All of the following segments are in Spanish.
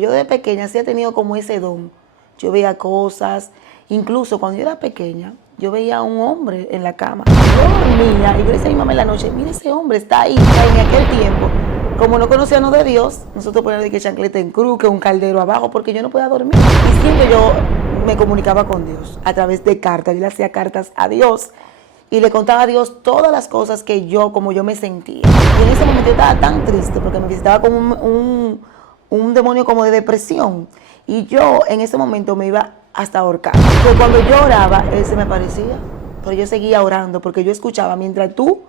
yo de pequeña sí he tenido como ese don. Yo veía cosas, incluso cuando yo era pequeña, yo veía a un hombre en la cama. Yo dormía y yo le decía a mi mamá en la noche, mira ese hombre, está ahí. En aquel tiempo, como no conocíamos de Dios, nosotros poníamos de que chancleta en cruz, que un caldero abajo, porque yo no podía dormir. Y siempre yo me comunicaba con Dios a través de cartas. Yo le hacía cartas a Dios y le contaba a Dios todas las cosas que yo, como yo me sentía. Y en ese momento yo estaba tan triste porque me visitaba como un demonio como de depresión. Y yo en ese momento me iba hasta ahorcar. Porque cuando yo oraba, él se me parecía. Pero yo seguía orando porque yo escuchaba, mientras tú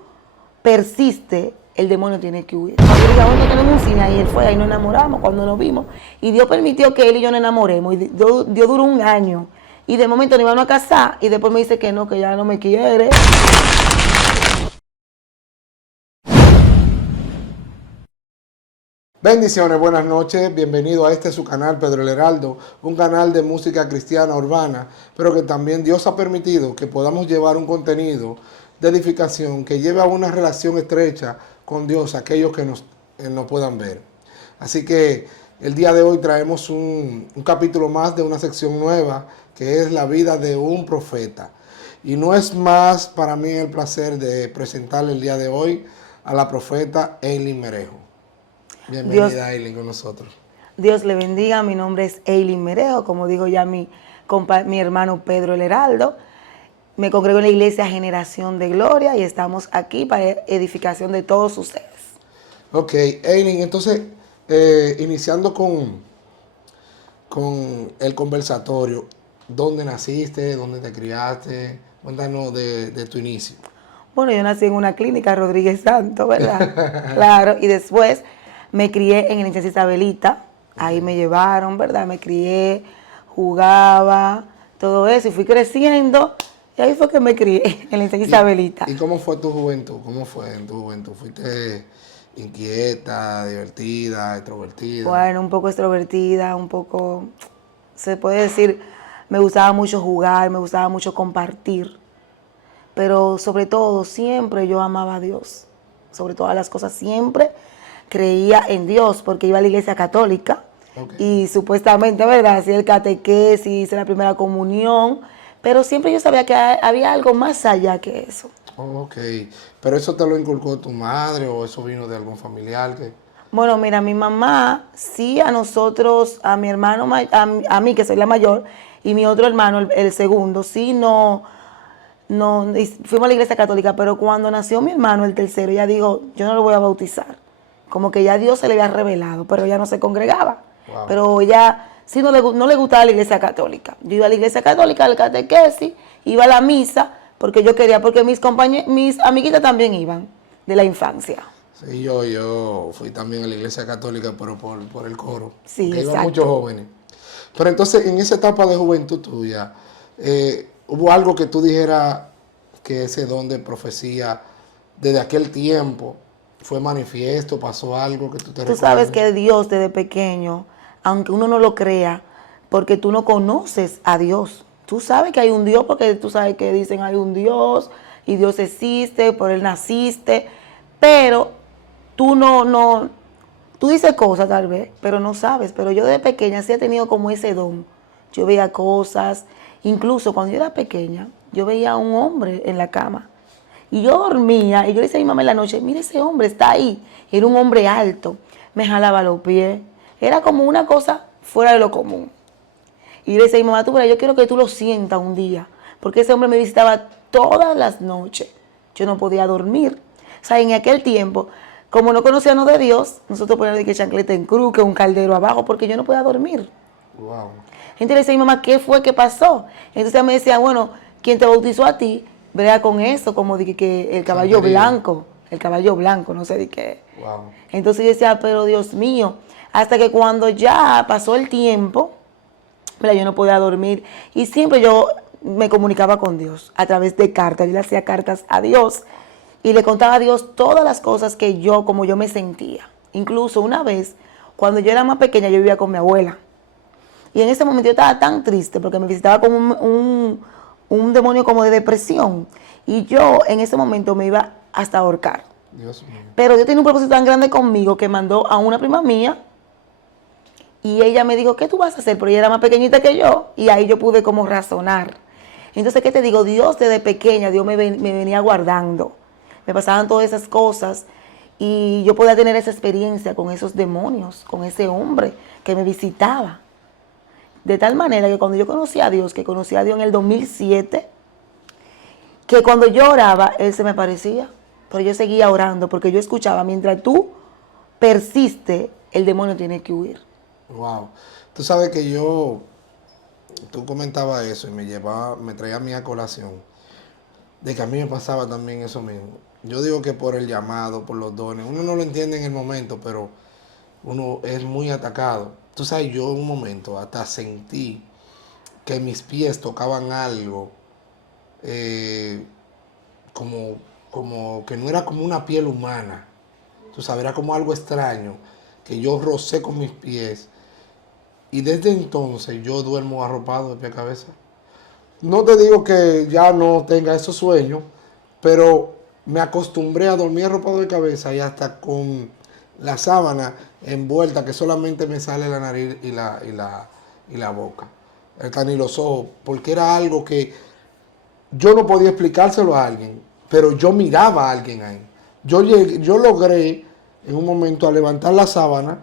persiste, el demonio tiene que huir. Cuando yo dije, bueno, tenemos un cine ahí, él fue, ahí nos enamoramos, cuando nos vimos. Y Dios permitió que él y yo nos enamoremos. Y Dios duró un año. Y de momento nos íbamos a casar y después me dice que no, que ya no me quiere. Bendiciones, buenas noches, bienvenido a su canal Pedro el Heraldo, un canal de música cristiana urbana, pero que también Dios ha permitido que podamos llevar un contenido de edificación que lleve a una relación estrecha con Dios, aquellos que nos puedan ver. Así que el día de hoy traemos un capítulo más de una sección nueva, que es la vida de un profeta. Y no es más para mí el placer de presentarle el día de hoy a la profeta Eileen Merejo. Bienvenida, Eileen, con nosotros. Dios le bendiga, mi nombre es Eileen Merejo, como dijo ya mi hermano Pedro el Heraldo. Me congrego en la iglesia Generación de Gloria y estamos aquí para edificación de todos ustedes. Ok, Eileen, entonces, iniciando con el conversatorio, ¿dónde naciste? ¿Dónde te criaste? Cuéntanos de tu inicio. Bueno, yo nací en una clínica Rodríguez Santo, ¿verdad? Claro, y después me crié en el Licencia Isabelita, ahí me llevaron, ¿verdad? Me crié, jugaba, todo eso, y fui creciendo, y ahí fue que me crié en el Licencia Isabelita. ¿Y cómo fue tu juventud? ¿Cómo fue en tu juventud? ¿Fuiste inquieta, divertida, extrovertida? Bueno, un poco extrovertida, un poco, se puede decir, me gustaba mucho jugar, me gustaba mucho compartir, pero sobre todo, siempre yo amaba a Dios, sobre todas las cosas, siempre creía en Dios porque iba a la iglesia católica y supuestamente, ¿verdad? Hacía el catequesis, hice la primera comunión, pero siempre yo sabía que había algo más allá que eso. Ok, pero ¿eso te lo inculcó tu madre o eso vino de algún familiar? Bueno, mira, mi mamá, sí, a nosotros, a mi hermano, a mí que soy la mayor, y mi otro hermano, el segundo, sí, no, fuimos a la iglesia católica, pero cuando nació mi hermano, el tercero, ella dijo, yo no lo voy a bautizar. Como que ya Dios se le había revelado, pero ella no se congregaba. Wow. Pero ella sí no le gustaba la iglesia católica. Yo iba a la iglesia católica, al catequesis, iba a la misa, porque yo quería, porque mis amiguitas también iban, de la infancia. Sí, yo fui también a la iglesia católica, pero por el coro. Sí, exacto. Iban muchos jóvenes. Pero entonces, en esa etapa de juventud tuya, ¿hubo algo que tú dijeras que ese don de profecía, desde aquel tiempo, fue manifiesto, pasó algo que tú te recuerdas? Tú sabes que Dios desde pequeño, aunque uno no lo crea, porque tú no conoces a Dios. Tú sabes que hay un Dios porque tú sabes que dicen hay un Dios y Dios existe, por Él naciste, pero tú tú dices cosas tal vez, pero no sabes. Pero yo desde pequeña sí he tenido como ese don. Yo veía cosas, incluso cuando yo era pequeña, yo veía a un hombre en la cama. Y yo dormía, y yo le decía a mi mamá en la noche, mira ese hombre, está ahí. Era un hombre alto, me jalaba los pies. Era como una cosa fuera de lo común. Y yo le decía a mi mamá, tú verás, yo quiero que tú lo sientas un día. Porque ese hombre me visitaba todas las noches. Yo no podía dormir. O sea, en aquel tiempo, como no conocíamos de Dios, nosotros poníamos de que chancleta en cruz, que un caldero abajo, porque yo no podía dormir. Wow. Gente le decía a mi mamá, ¿qué fue que pasó? Entonces ella me decía, bueno, ¿quién te bautizó a ti? Brega con eso, como de que el caballo blanco, no sé de qué. Wow. Entonces yo decía, pero Dios mío, hasta que cuando ya pasó el tiempo, mira, yo no podía dormir y siempre yo me comunicaba con Dios a través de cartas. Yo le hacía cartas a Dios y le contaba a Dios todas las cosas que yo, como yo me sentía. Incluso una vez, cuando yo era más pequeña, yo vivía con mi abuela. Y en ese momento yo estaba tan triste porque me visitaba como un demonio como de depresión. Y yo en ese momento me iba hasta ahorcar. Dios mío. Pero Dios tiene un propósito tan grande conmigo que mandó a una prima mía Y ella me dijo, ¿qué tú vas a hacer? Pero ella era más pequeñita que yo y ahí yo pude como razonar. Entonces, ¿qué te digo? Dios desde pequeña, Dios me venía guardando. Me pasaban todas esas cosas y yo podía tener esa experiencia con esos demonios, con ese hombre que me visitaba. De tal manera que cuando yo conocí a Dios, que conocí a Dios en el 2007, que cuando yo oraba, Él se me aparecía. Pero yo seguía orando porque yo escuchaba, mientras tú persiste, el demonio tiene que huir. Wow. Tú sabes que tú comentabas eso y me traía a mí a colación, de que a mí me pasaba también eso mismo. Yo digo que por el llamado, por los dones, uno no lo entiende en el momento, pero uno es muy atacado. Tú sabes, yo en un momento hasta sentí que mis pies tocaban algo, como que no era como una piel humana. Tú sabes, era como algo extraño, que yo rocé con mis pies. Y desde entonces yo duermo arropado de pie a cabeza. No te digo que ya no tenga esos sueños, pero me acostumbré a dormir arropado de cabeza y hasta con la sábana envuelta, que solamente me sale la nariz y la boca. Hasta ni los ojos, porque era algo que yo no podía explicárselo a alguien, pero yo miraba a alguien ahí. Yo logré en un momento a levantar la sábana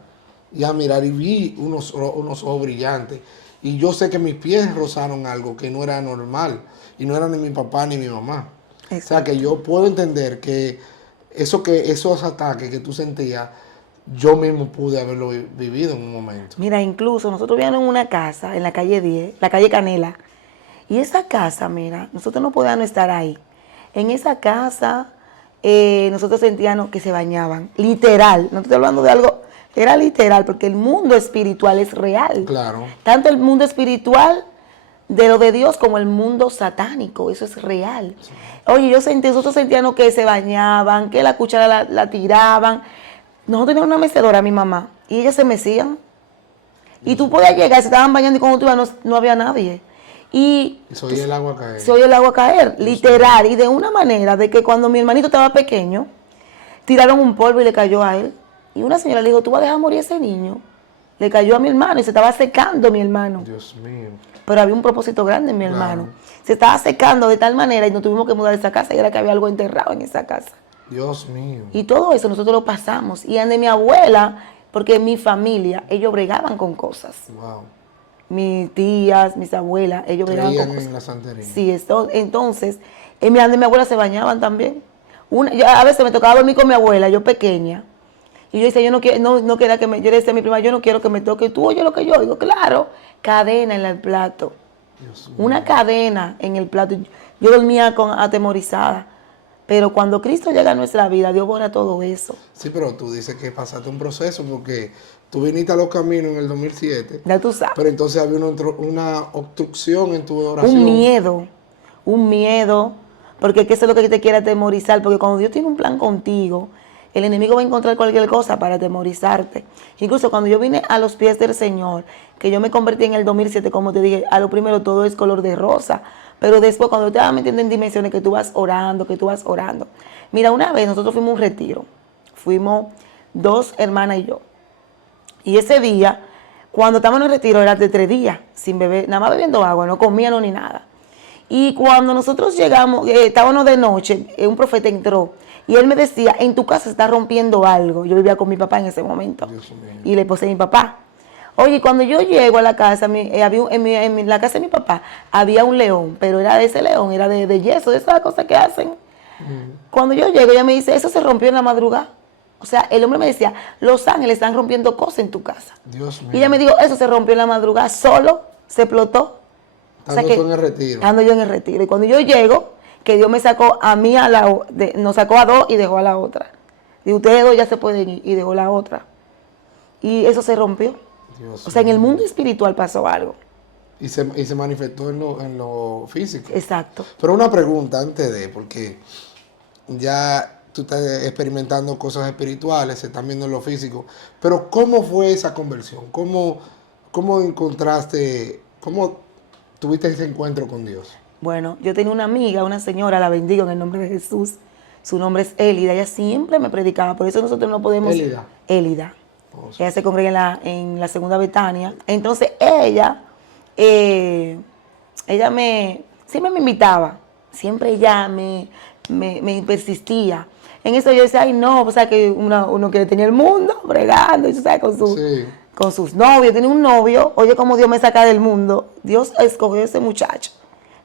y a mirar y vi unos ojos brillantes. Y yo sé que mis pies rozaron algo que no era normal. Y no era ni mi papá ni mi mamá. Exacto. O sea que yo puedo entender que esos ataques que tú sentías, yo mismo pude haberlo vivido en un momento. Mira, incluso nosotros vivíamos en una casa en la calle 10, la calle Canela. Y esa casa, mira, nosotros no podíamos estar ahí. En esa casa nosotros sentíamos que se bañaban. Literal, no estoy hablando de algo... Era literal, porque el mundo espiritual es real. Claro. Tanto el mundo espiritual de lo de Dios como el mundo satánico, eso es real. Sí. Oye, nosotros sentíamos que se bañaban, que la cuchara la tiraban. Nosotros teníamos una mecedora, mi mamá, y ellas se mecían. Y tú podías llegar, se estaban bañando y cuando tú ibas no había nadie. Y se oía el agua caer. Se oía el agua caer, literal. Y de una manera de que cuando mi hermanito estaba pequeño, tiraron un polvo y le cayó a él. Y una señora le dijo, ¿tú vas a dejar morir a ese niño? Le cayó a mi hermano y se estaba secando mi hermano. Dios mío. Pero había un propósito grande en mi hermano. Se estaba secando de tal manera y nos tuvimos que mudar de esa casa y era que había algo enterrado en esa casa. Dios mío. Y todo eso nosotros lo pasamos. Y de mi abuela, porque en mi familia, ellos bregaban con cosas. Wow. Mis tías, mis abuelas, ellos bregaban con cosas. En la santería. Sí, entonces, de mi abuela se bañaban también. A veces me tocaba dormir con mi abuela, yo pequeña. Y yo decía, yo no quería yo le decía a mi prima, yo no quiero que me toque, tú oye lo que yo digo, claro, cadena en el plato. Una cadena en el plato. Yo dormía atemorizada. Pero cuando Cristo llega a nuestra vida, Dios borra todo eso. Sí, pero tú dices que pasaste un proceso porque tú viniste a los caminos en el 2007. Ya tú sabes. Pero entonces había una obstrucción en tu oración. Un miedo, porque eso es lo que te quiere atemorizar, porque cuando Dios tiene un plan contigo, el enemigo va a encontrar cualquier cosa para atemorizarte. Incluso cuando yo vine a los pies del Señor, que yo me convertí en el 2007, como te dije, a lo primero todo es color de rosa. Pero después cuando te vas metiendo en dimensiones que tú vas orando. Mira, una vez nosotros fuimos a un retiro. Fuimos 2 hermanas y yo. Y ese día, cuando estábamos en el retiro, era de 3 días, sin beber, nada más bebiendo agua, no comíamos ni nada. Y cuando nosotros llegamos, estábamos de noche, un profeta entró. Y él me decía, en tu casa se está rompiendo algo. Yo vivía con mi papá en ese momento. Y le puse a mi papá. Oye, cuando yo llego a la casa, en la casa de mi papá, había un león, pero era de ese león, era de yeso, de esas cosas que hacen. Cuando yo llego, ella me dice, eso se rompió en la madrugada. O sea, el hombre me decía, los ángeles están rompiendo cosas en tu casa. Dios mío. Y ella me dijo, eso se rompió en la madrugada, solo se explotó. Estando tú en el retiro. Estando yo en el retiro. Y cuando yo llego, que Dios me sacó a mí, nos sacó a 2 y dejó a la otra. Y ustedes 2 ya se pueden ir y dejó la otra. Y eso se rompió. Dios o sea, mío. en el mundo espiritual pasó algo. Y se manifestó en lo físico. Exacto. Pero una pregunta antes porque ya tú estás experimentando cosas espirituales, se están viendo en lo físico. Pero ¿cómo fue esa conversión? ¿Cómo encontraste, cómo tuviste ese encuentro con Dios? Bueno, yo tenía una amiga, una señora, la bendigo en el nombre de Jesús. Su nombre es Élida. Ella siempre me predicaba, por eso nosotros no podemos... Élida. Élida. Ella se congrega en la segunda Betania. Entonces ella siempre me invitaba, siempre ella me persistía. En eso yo decía, ay no, o sea que uno que tenía el mundo bregando, y tú sabes, con sus novios, tenía un novio, oye cómo Dios me saca del mundo. Dios escogió a ese muchacho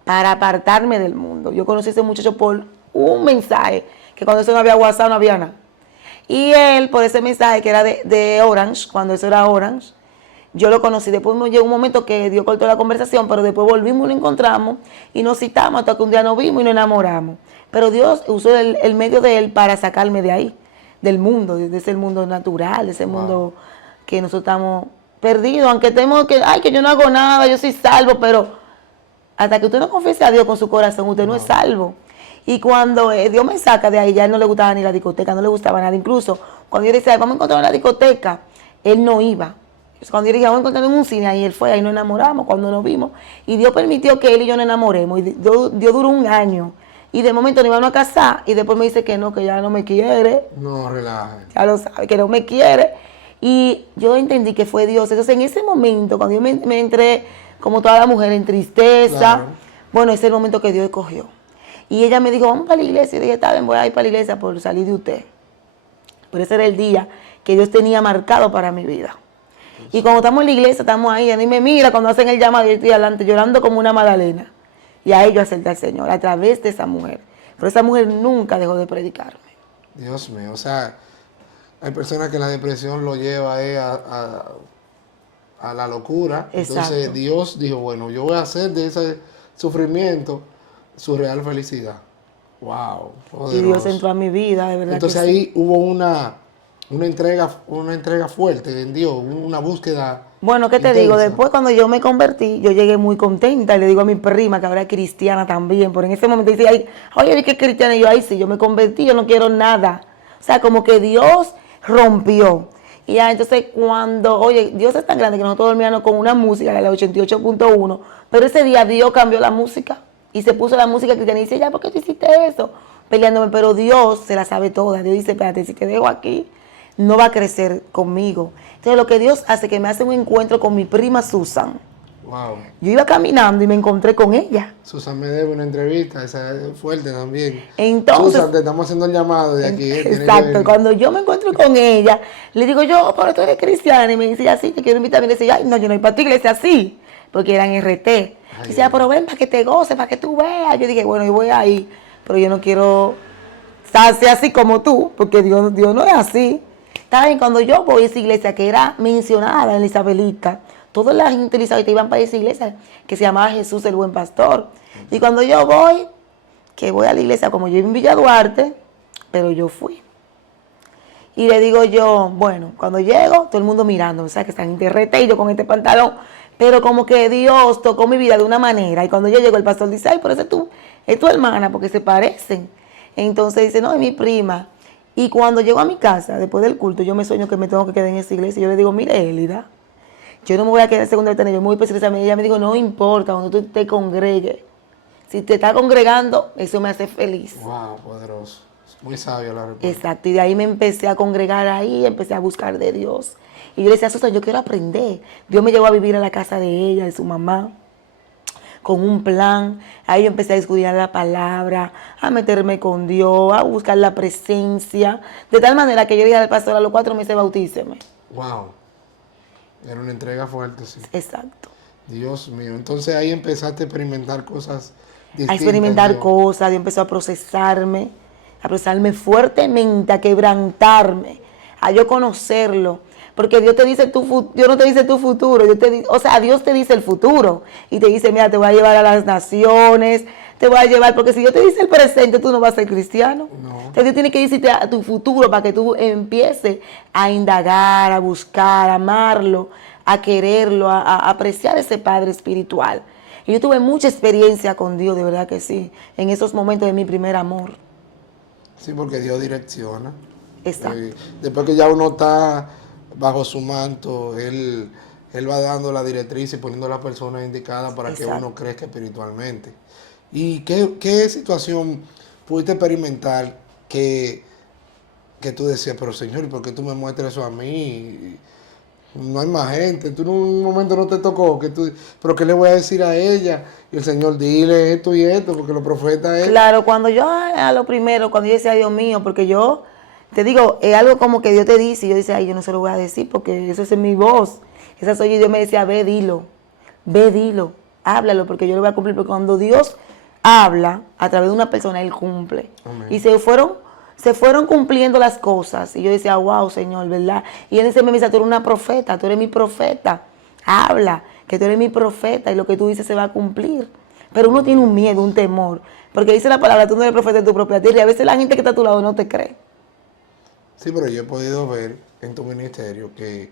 para apartarme del mundo. Yo conocí a ese muchacho por un mensaje, que cuando eso no había WhatsApp no había nada. Y él, por ese mensaje que era de Orange, cuando eso era Orange, yo lo conocí. Después me llegó un momento que Dios cortó la conversación, pero después volvimos y lo encontramos y nos citamos hasta que un día nos vimos y nos enamoramos. Pero Dios usó el medio de él para sacarme de ahí, del mundo, de ese mundo natural, de ese mundo que nosotros estamos perdidos, aunque tenemos que yo no hago nada, yo soy salvo, pero hasta que usted no confiese a Dios con su corazón, usted no es salvo. Y cuando Dios me saca de ahí, ya él no le gustaba ni la discoteca, no le gustaba nada. Incluso cuando yo decía, vamos a encontrar una discoteca, él no iba. Cuando yo dije, vamos a encontrar en un cine, ahí él fue, ahí nos enamoramos, cuando nos vimos. Y Dios permitió que él y yo nos enamoremos. Y Dios duró un año. Y de momento nos íbamos a casar y después me dice que no, que ya no me quiere. No, relaje. Ya lo sabe, que no me quiere. Y yo entendí que fue Dios. Entonces en ese momento, cuando yo me entré, como toda la mujer, en tristeza, Claro. bueno, ese es el momento que Dios escogió. Y ella me dijo, vamos para la iglesia. Y yo dije, está bien, voy a ir para la iglesia por salir de usted. Pero ese era el día que Dios tenía marcado para mi vida. Y cuando estamos en la iglesia, estamos ahí, a mí me mira cuando hacen el llamado, yo estoy adelante llorando como una Magdalena. Y ahí yo acepté al Señor, a través de esa mujer. Pero esa mujer nunca dejó de predicarme. Dios mío, o sea, hay personas que la depresión lo lleva a la locura. Exacto. Entonces Dios dijo, bueno, yo voy a hacer de ese sufrimiento su real felicidad. Wow, poderoso. Y Dios entró a mi vida, de verdad. Entonces que ahí sí. hubo una entrega fuerte en Dios, una búsqueda. Bueno, ¿qué te intensa. digo? Después cuando yo me convertí, yo llegué muy contenta y le digo a mi prima, que ahora es cristiana también, pero en ese momento dice, ay, oye, ¿qué cristiana? Y yo, ay, sí, yo me convertí, yo no quiero nada. O sea, como que Dios rompió. Y ya, entonces cuando, oye, Dios es tan grande que nosotros dormíamos con una música de la 88.1, pero ese día Dios cambió la música y se puso la música cristiana y dice, ya, ¿por qué tú hiciste eso? Peleándome, pero Dios se la sabe toda. Dios dice, espérate, si te dejo aquí, no va a crecer conmigo. Entonces lo que Dios hace, que me hace un encuentro con mi prima Susan. Wow. Yo iba caminando y me encontré con ella. Susan me debe una entrevista, esa es fuerte también. Entonces, Susan, te estamos haciendo el llamado de aquí. Exacto, cuando yo me encuentro con ella, le digo yo, pero tú eres cristiana, y me dice así, te quiero invitar, y me dice, ay, no, yo no voy para tu iglesia así, porque eran RT. Y dice, pero ven para que te goces, para que tú veas. Yo dije, bueno, yo voy ahí, pero yo no quiero ser así como tú, porque Dios no es así. Está bien, cuando yo voy a esa iglesia que era mencionada en la Isabelita, todas las gente de Isabelita iban para esa iglesia que se llamaba Jesús el Buen Pastor. Y cuando yo voy, que voy a la iglesia, como yo en Villa Duarte, pero yo fui. Y le digo yo, bueno, cuando llego, todo el mundo mirando, o sea, que están en TRT y yo con este pantalón, pero como que Dios tocó mi vida de una manera. Y cuando yo llego, el pastor dice, ay, por eso es tu hermana, porque se parecen. Entonces dice, no, es mi prima. Y cuando llego a mi casa, después del culto, yo me sueño que me tengo que quedar en esa iglesia. Y yo le digo, mire, Élida, yo no me voy a quedar en segunda ventana, yo me voy a especializar. Ella me dijo, no importa, cuando tú te congregues. Si te estás congregando, eso me hace feliz. Wow, poderoso. Muy sabio la respuesta. Exacto, y de ahí me empecé a congregar ahí, empecé a buscar de Dios. Y yo le decía, Susan, yo quiero aprender. Dios me llevó a vivir a la casa de ella, de su mamá, con un plan. Ahí yo empecé a estudiar la palabra, a meterme con Dios, a buscar la presencia. De tal manera que yo dije al pastor, a los 4 meses bautíceme. Wow. Era una entrega fuerte, sí. Exacto. Dios mío. Entonces ahí empezaste a experimentar cosas distintas. A experimentar Dios. cosas, Dios empezó a procesarme fuertemente, a quebrantarme, a yo conocerlo. Porque Dios te dice Dios no te dice tu futuro, Dios te dice el futuro. Y te dice, mira, te voy a llevar a las naciones, te voy a llevar, porque si Dios te dice el presente, tú no vas a ser cristiano. No. Entonces Dios tiene que decirte a tu futuro para que tú empieces a indagar, a buscar, a amarlo, a quererlo, a apreciar ese Padre espiritual. Y yo tuve mucha experiencia con Dios, de verdad que sí, en esos momentos de mi primer amor. Sí, porque Dios direcciona. Exacto. Después que ya uno está bajo su manto, Él va dando la directriz y poniendo a las personas indicadas para Exacto. que uno crezca espiritualmente. ¿Y qué situación pudiste experimentar que que tú decías, pero Señor, ¿por qué tú me muestras eso a mí? No hay más gente, tú en un momento no te tocó, pero ¿qué le voy a decir a ella? Y el Señor, dile esto y esto, porque los profetas es... Claro, cuando yo a lo primero, cuando yo decía, Dios mío, porque yo, te digo, es algo como que Dios te dice, y yo decía, ay, yo no se lo voy a decir, porque eso es en mi voz, esa soy yo, y Dios me decía, ve, dilo, háblalo, porque yo lo voy a cumplir, porque cuando Dios habla a través de una persona, Él cumple. Amén. Y se fueron cumpliendo las cosas, y yo decía, wow, Señor, ¿verdad? Y Él me dice, tú eres una profeta, tú eres mi profeta, habla, que tú eres mi profeta, y lo que tú dices se va a cumplir. Pero uno tiene un miedo, un temor, porque dice la palabra, tú no eres profeta de tu propia tierra, y a veces la gente que está a tu lado no te cree. Sí, pero yo he podido ver en tu ministerio que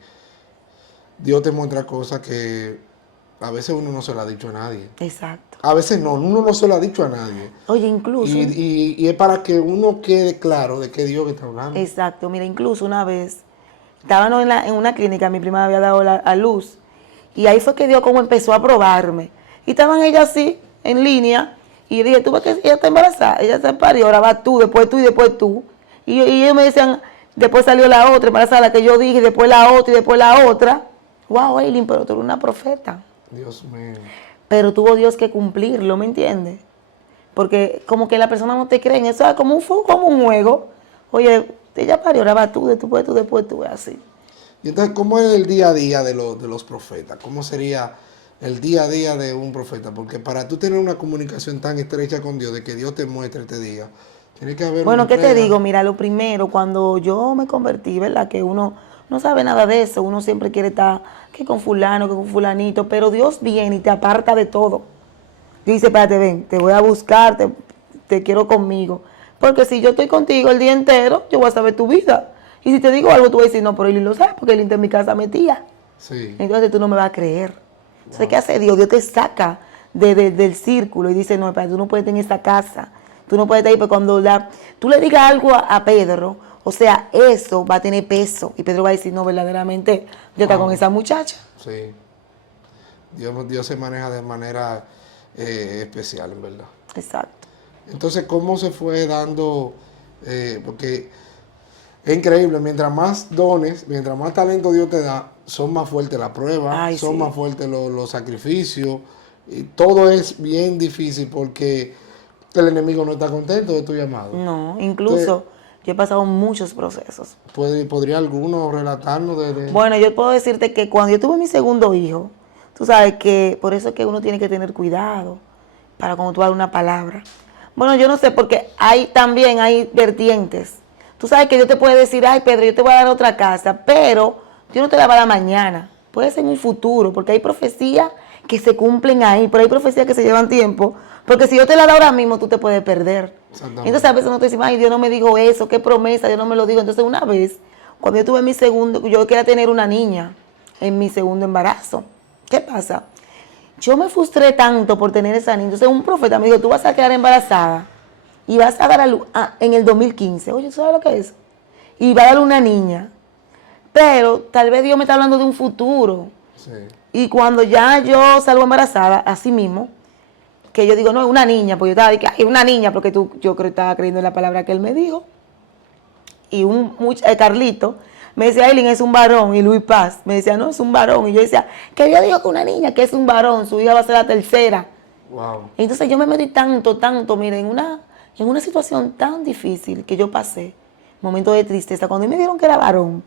Dios te muestra cosas que a veces uno no se lo ha dicho a nadie. Exacto. A veces no, uno no se lo ha dicho a nadie. Oye, incluso... Y es para que uno quede claro de qué Dios que está hablando. Exacto, mira, incluso una vez, estábamos en una clínica, mi prima había dado a luz, y ahí fue que Dios como empezó a probarme. Y estaban ellas así, en línea, y yo dije, tú ves que ella está embarazada, ella se parió, ahora va tú y después tú. Y ellos me decían, después salió la otra embarazada, la que yo dije, después la otra y después la otra. Wow, Eileen, pero tú eres una profeta. Dios mío. Pero tuvo Dios que cumplirlo, ¿me entiendes? Porque como que la persona no te cree, eso es como un juego. Oye, ella parió, ahora va tú, después tú, así. Y entonces, ¿cómo es el día a día de los profetas? ¿Cómo sería el día a día de un profeta? Porque para tú tener una comunicación tan estrecha con Dios, de que Dios te muestre, te diga, tiene que haber Bueno, una ¿qué te entrega. digo? Mira, lo primero, cuando yo me convertí, ¿verdad? Que uno no sabe nada de eso, uno siempre quiere estar que con fulano, que con fulanito, pero Dios viene y te aparta de todo. Y dice, espérate, ven, te voy a buscar, te quiero conmigo. Porque si yo estoy contigo el día entero, yo voy a saber tu vida. Y si te digo algo, tú vas a decir, no, pero él lo sabe, porque él está en mi casa metía. Sí. Entonces tú no me vas a creer. Entonces, ¿qué hace Dios? Dios te saca del círculo y dice, no, espérate, tú no puedes estar en esta casa. Tú no puedes estar ahí, porque cuando tú le digas algo a Pedro, o sea, eso va a tener peso. Y Pedro va a decir, no, verdaderamente, yo está con esa muchacha. Sí. Dios se maneja de manera especial, en verdad. Exacto. Entonces, ¿cómo se fue dando? Porque es increíble, mientras más dones, mientras más talento Dios te da, son más fuertes las pruebas, Ay, son sí. más fuertes los sacrificios, y todo es bien difícil porque el enemigo no está contento de tu llamado. No, incluso yo he pasado muchos procesos. ¿Podría alguno relatarnos de... Bueno, yo puedo decirte que cuando yo tuve mi segundo hijo, tú sabes que por eso es que uno tiene que tener cuidado para cuando tú das una palabra. Bueno, yo no sé, porque también hay vertientes. Tú sabes que Dios te puede decir, ay, Pedro, yo te voy a dar otra casa, pero yo no te la voy a dar mañana. Puede ser en un futuro, porque hay profecías que se cumplen ahí, pero hay profecías que se llevan tiempo, porque si yo te la doy ahora mismo, tú te puedes perder. Entonces a veces no te decimos, ay, Dios no me dijo eso, qué promesa, Dios no me lo dijo. Entonces una vez, cuando yo tuve mi segundo, yo quería tener una niña en mi segundo embarazo. ¿Qué pasa? Yo me frustré tanto por tener esa niña. Entonces un profeta me dijo, tú vas a quedar embarazada y vas a dar a luz en el 2015. Oye, ¿sabes lo que es? Y va a dar una niña. Pero tal vez Dios me está hablando de un futuro. Sí. Y cuando ya yo salgo embarazada, así mismo, que yo digo, no, es una niña, porque yo estaba diciendo, es una niña, porque yo creo que estaba creyendo en la palabra que él me dijo. Y Carlito me decía, Eileen, es un varón. Y Luis Paz me decía, no, es un varón. Y yo decía, que Dios dijo que una niña, que es un varón, su hija va a ser la tercera. Wow. Entonces yo me metí tanto, mire, en una situación tan difícil que yo pasé, momento de tristeza. Cuando me dijeron que era varón,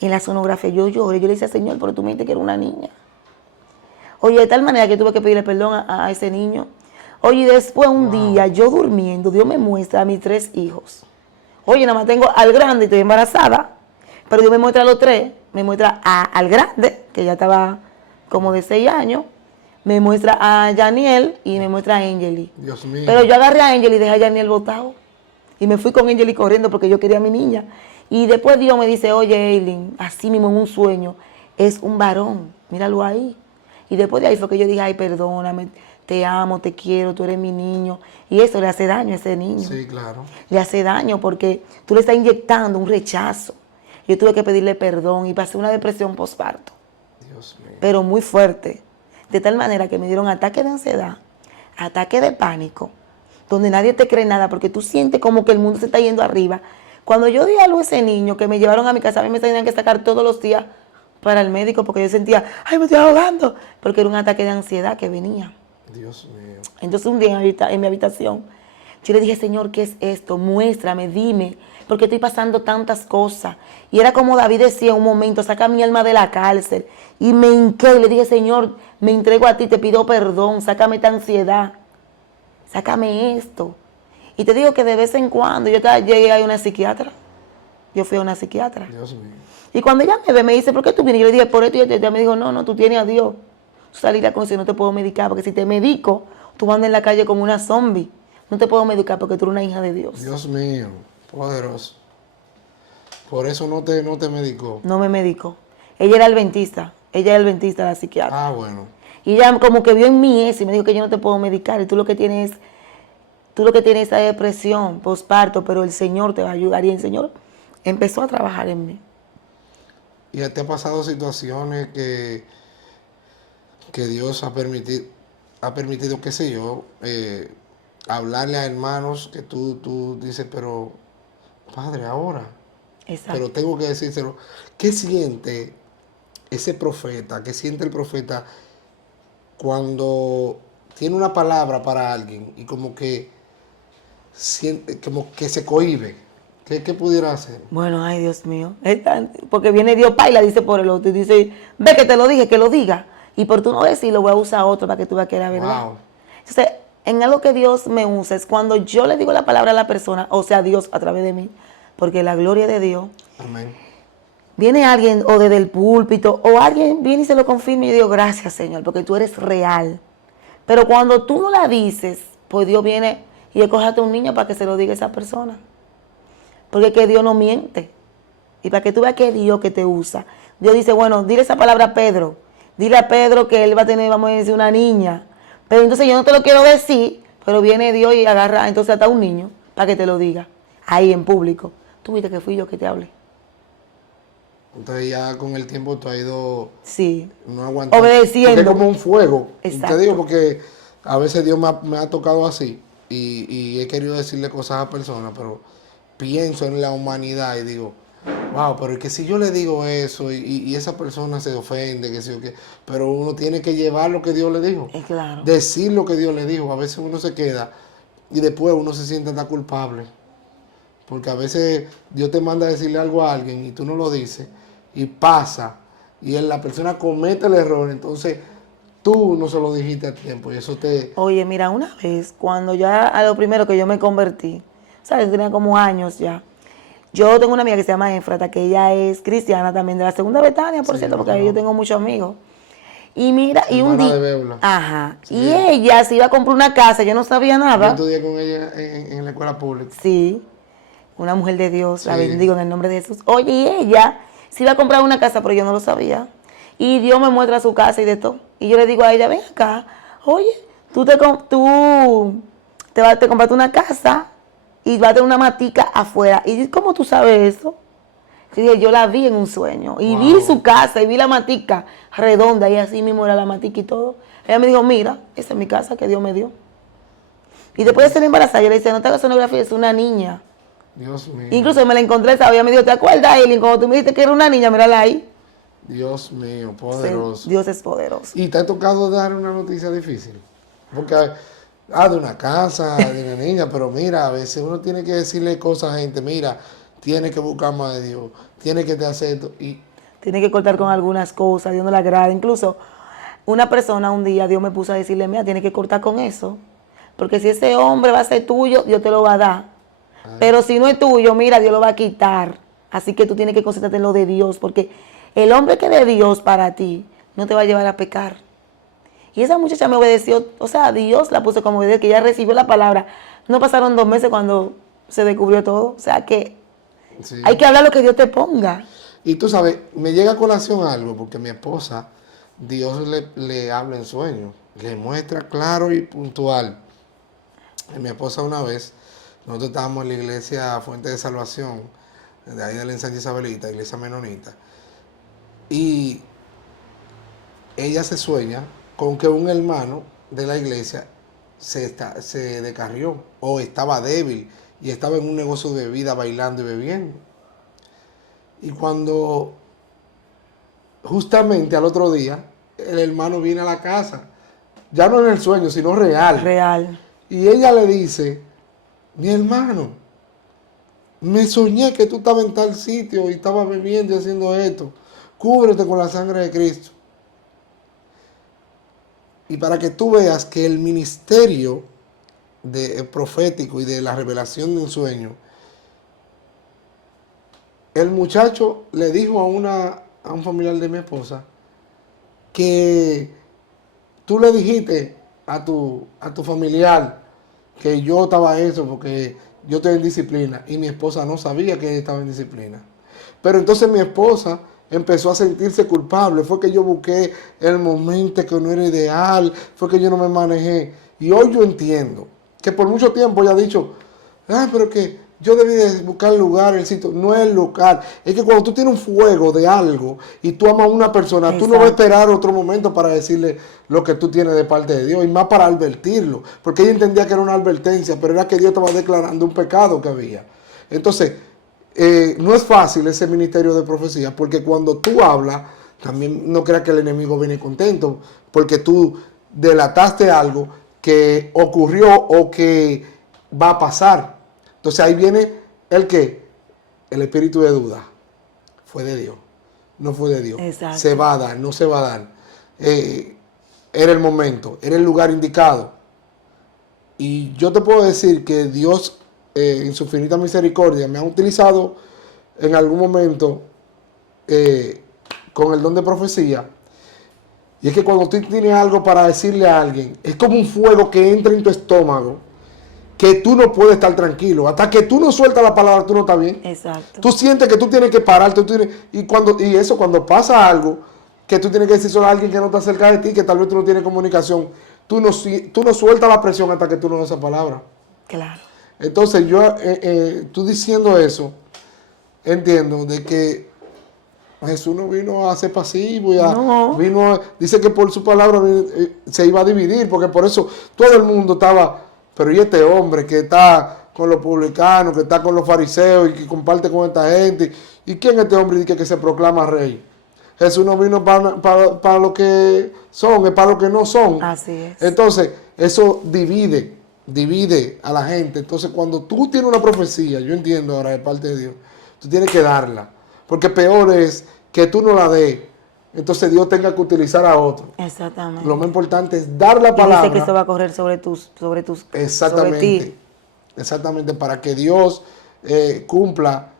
en la sonografía yo lloré, yo le decía, Señor, pero tú me dijiste que era una niña. Oye, de tal manera que tuve que pedirle perdón a ese niño. Oye, después un día, yo durmiendo, Dios me muestra a mis 3 hijos. Oye, nada más tengo al grande y estoy embarazada, pero Dios me muestra a los 3, me muestra al grande, que ya estaba como de 6 años, me muestra a Yaniel y me muestra a Angeli. Dios mío. Pero yo agarré a Angeli y dejé a Yaniel botado. Y me fui con Angeli corriendo porque yo quería a mi niña. Y después Dios me dice, oye, Eileen, así mismo en un sueño, es un varón, míralo ahí. Y después de ahí fue que yo dije, ay, perdóname, te amo, te quiero, tú eres mi niño. Y eso le hace daño a ese niño. Sí, claro. Le hace daño porque tú le estás inyectando un rechazo. Yo tuve que pedirle perdón y pasé una depresión postparto, Dios mío. pero muy fuerte. De tal manera que me dieron ataque de ansiedad, ataque de pánico, donde nadie te cree nada porque tú sientes como que el mundo se está yendo arriba. Cuando yo di a luz a ese niño que me llevaron a mi casa, a mí me tenían que sacar todos los días para el médico porque yo sentía, ay, me estoy ahogando, porque era un ataque de ansiedad que venía. Dios mío. Entonces un día en mi habitación, yo le dije, Señor, ¿qué es esto? Muéstrame, dime, porque estoy pasando tantas cosas. Y era como David decía en un momento, saca mi alma de la cárcel. Y me hinqué y le dije, Señor, me entrego a ti, te pido perdón, sácame esta ansiedad, sácame esto. Y te digo que de vez en cuando yo llegué a una psiquiatra. Yo fui a una psiquiatra. Dios mío. Y cuando ella me ve, me dice, ¿por qué tú vienes? Yo le dije, por esto y esto. Ella me dijo, no, tú tienes a Dios. Salir a consejo, no te puedo medicar, porque si te medico, tú andas en la calle como una zombie. No te puedo medicar porque tú eres una hija de Dios. Dios mío, poderoso. Por eso no te medicó. No me medicó. Ella era adventista, la psiquiatra. Ah, bueno. Y ella como que vio en mí eso y me dijo que yo no te puedo medicar. Y tú lo que tienes es esa depresión, posparto, pero el Señor te va a ayudar. Y el Señor empezó a trabajar en mí. ¿Y te ha pasado situaciones que Dios ha permitido, qué sé yo, hablarle a hermanos que tú dices, pero Padre, ahora? Exacto. Pero tengo que decírselo. ¿Qué siente ese profeta? ¿Qué siente el profeta cuando tiene una palabra para alguien y como que se cohíbe? ¿Qué pudiera hacer? Bueno, ay Dios mío. Porque viene Dios pa y la dice por el otro y dice, ve que te lo dije, que lo diga. Y por tú no decirlo, voy a usar otro para que tú veas que era verdad. Wow. Entonces, en algo que Dios me usa es cuando yo le digo la palabra a la persona, o sea, Dios a través de mí, porque la gloria de Dios, Amén. viene alguien o desde el púlpito, o alguien viene y se lo confirma y yo digo, gracias Señor, porque tú eres real. Pero cuando tú no la dices, pues Dios viene y escoge a un niño para que se lo diga a esa persona. Porque es que Dios no miente. Y para que tú veas que es Dios que te usa. Dios dice, bueno, dile esa palabra a Pedro. Dile a Pedro que él va a tener, vamos a decir, una niña. Pero entonces yo no te lo quiero decir, pero viene Dios y agarra entonces hasta un niño para que te lo diga. Ahí en público. Tú viste que fui yo que te hablé. Entonces ya con el tiempo tú has ido Sí. no aguantando. Obedeciendo. Porque es como un fuego. Exacto. Te digo porque a veces Dios me ha tocado así y he querido decirle cosas a personas, pero pienso en la humanidad y digo, wow, pero es que si yo le digo eso y esa persona se ofende, que sí o qué, pero uno tiene que llevar lo que Dios le dijo. Claro. Decir lo que Dios le dijo. A veces uno se queda y después uno se siente tan culpable. Porque a veces Dios te manda a decirle algo a alguien y tú no lo dices y pasa y la persona comete el error, entonces tú no se lo dijiste a tiempo y eso te... Oye, mira, una vez, cuando ya a lo primero que yo me convertí, ¿sabes? Tenía como años ya. Yo tengo una amiga que se llama Éfrata, que ella es cristiana también, de la Segunda Betania, por Sí, cierto, lo porque ahí yo conozco. tengo muchos amigos. Y mira, y un Hermana día... de Beula. Ajá. Sí. Y ella se iba a comprar una casa, yo no sabía Yo nada. estudié con ella en la escuela pública. Sí, una mujer de Dios, la Sí. bendigo en el nombre de Jesús. Oye, y ella se iba a comprar una casa, pero yo no lo sabía. Y Dios me muestra su casa y de todo. Y yo le digo a ella, ven acá, oye, te compraste una casa y vas a tener una matica afuera. Y dice, ¿cómo tú sabes eso? Y dije, yo la vi en un sueño. Y Wow. vi su casa y vi la matica redonda y así mismo era la matica y todo. Ella me dijo, mira, esa es mi casa que Dios me dio. Y después de ser embarazada, yo le decía, no te hagas sonografía, es una niña. Dios mío. Incluso me la encontré, ella me dijo, ¿te acuerdas, Eileen? Cuando tú me dijiste que era una niña, mírala ahí. Dios mío, poderoso. Dios es poderoso. ¿Y te ha tocado dar una noticia difícil? Porque, de una casa, de una niña, pero mira, a veces uno tiene que decirle cosas a gente, mira, tiene que buscar más de Dios, tiene que te hacer esto. Y Tiene que cortar con algunas cosas, Dios no le agrada. Incluso una persona un día, Dios me puso a decirle, mira, tiene que cortar con eso. Porque si ese hombre va a ser tuyo, Dios te lo va a dar. Pero si no es tuyo, mira, Dios lo va a quitar. Así que tú tienes que concentrarte en lo de Dios, porque el hombre que es de Dios para ti no te va a llevar a pecar. Y esa muchacha me obedeció, o sea, Dios la puso como obedecer, que ella recibió la palabra. No pasaron 2 meses cuando se descubrió todo. O sea que sí. hay que hablar lo que Dios te ponga. Y tú sabes, me llega a colación algo, porque mi esposa, Dios le habla en sueños, le muestra claro y puntual. Y mi esposa una vez, nosotros estábamos en la iglesia Fuente de Salvación, de ahí de la Ensanche Isabelita, iglesia menonita, y ella se sueña con que un hermano de la iglesia se descarrió o estaba débil y estaba en un negocio de bebida, bailando y bebiendo. Y cuando justamente al otro día, el hermano viene a la casa, ya no en el sueño, sino real. Real. Y ella le dice, mi hermano, me soñé que tú estabas en tal sitio y estabas bebiendo y haciendo esto. Cúbrete con la sangre de Cristo. Y para que tú veas que el ministerio profético y de la revelación de un sueño, el muchacho le dijo a un familiar de mi esposa que tú le dijiste a tu familiar que yo estaba eso porque yo estoy en disciplina, y mi esposa no sabía que él estaba en disciplina. Pero entonces mi esposa empezó a sentirse culpable. Fue que yo busqué el momento que no era ideal, fue que yo no me manejé. Y hoy yo entiendo que por mucho tiempo ella ha dicho, pero que yo debí de buscar el lugar, el sitio. No es el lugar. Es que cuando tú tienes un fuego de algo y tú amas a una persona, Exacto. tú no vas a esperar otro momento para decirle lo que tú tienes de parte de Dios, y más para advertirlo. Porque ella entendía que era una advertencia, pero era que Dios estaba declarando un pecado que había. Entonces, no es fácil ese ministerio de profecía, porque cuando tú hablas, también no creas que el enemigo viene contento, porque tú delataste algo que ocurrió o que va a pasar. Entonces ahí viene el que, el espíritu de duda. Fue de Dios, no fue de Dios. Exacto. Se va a dar, no se va a dar. Era el momento, era el lugar indicado. Y yo te puedo decir que Dios, en su infinita misericordia, me ha utilizado en algún momento con el don de profecía. Y es que cuando tú tienes algo para decirle a alguien, es como un fuego que entra en tu estómago, que tú no puedes estar tranquilo. Hasta que tú no sueltas la palabra, tú no estás bien. Exacto. Tú sientes que tú tienes que pararte. Y eso cuando pasa algo, que tú tienes que decir solo a alguien que no está cerca de ti, que tal vez tú no tienes comunicación, tú no sueltas la presión hasta que tú no das esa palabra. Claro. Entonces tú diciendo eso, entiendo de que Jesús no vino a ser pasivo, dice que por su palabra se iba a dividir, porque por eso todo el mundo estaba, pero ¿y este hombre que está con los publicanos, que está con los fariseos y que comparte con esta gente? ¿Y quién es este hombre que se proclama rey? Jesús no vino para lo que son, es para lo que no son. Así es. Entonces, eso divide a la gente. Entonces, cuando tú tienes una profecía, yo entiendo ahora de parte de Dios, tú tienes que darla. Porque peor es que tú no la des, entonces Dios tenga que utilizar a otro. Exactamente. Lo más importante es dar la Y palabra. dice que eso va a correr sobre Exactamente. ti. Exactamente, para que Dios cumpla